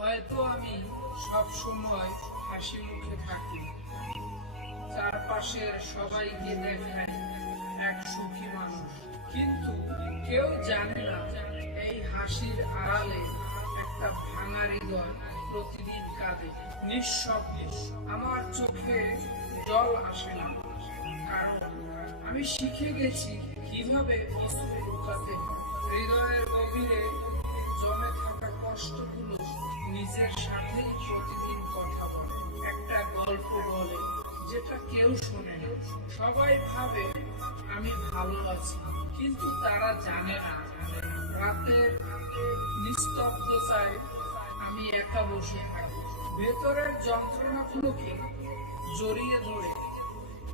হয়তো আমি সব সময় হাসি মুখে থাকি, চারপাশের সবাইকে দেখাই এক সুখী মানুষ, কিন্তু কেউ জানে না এই হাসির আড়ালে একটা ভাঙা হৃদয় প্রতিদিন কাঁদে। নিঃশব্দে আমার চোখে জল আসে না, কারণ আমি শিখে গেছি কিভাবে অশ্রু লুকাতে হয়। হৃদয়ের গভীরে জমে থাকা কষ্টগুলো নিজের সাথেই প্রতিদিন কথা বলে, একটা গল্প বলে যেটা কেউ শোনে না। সবাই ভাবে আমি ভালো আছি, কিন্তু তারা জানে না রাতের নিস্তব্ধতায় আমি একা বসে থাকি, ভেতরের যন্ত্রণাগুলোকে জড়িয়ে ধরে।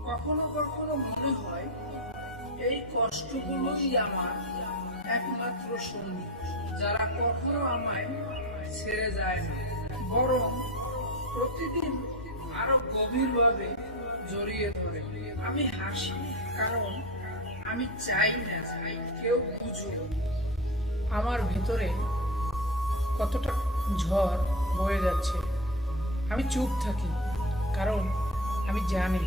কখনো কখনো মনে হয় এই কষ্টগুলোই আমার একমাত্র সঙ্গী, যারা কখনো আমায় ছেড়ে যায় না, বরং প্রতিদিন আরো গভীরভাবে জড়িয়ে ধরে। আমি হাসি কারণ আমি চাই না কেউ বুঝুক আমার ভিতরে কতটা ঝড় বয়ে যাচ্ছে। আমি চুপ থাকি কারণ আমি জানি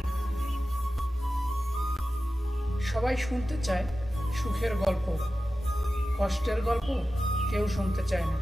সবাই শুনতে চায় সুখের গল্প, কষ্টের গল্প কেউ শুনতে চায় না।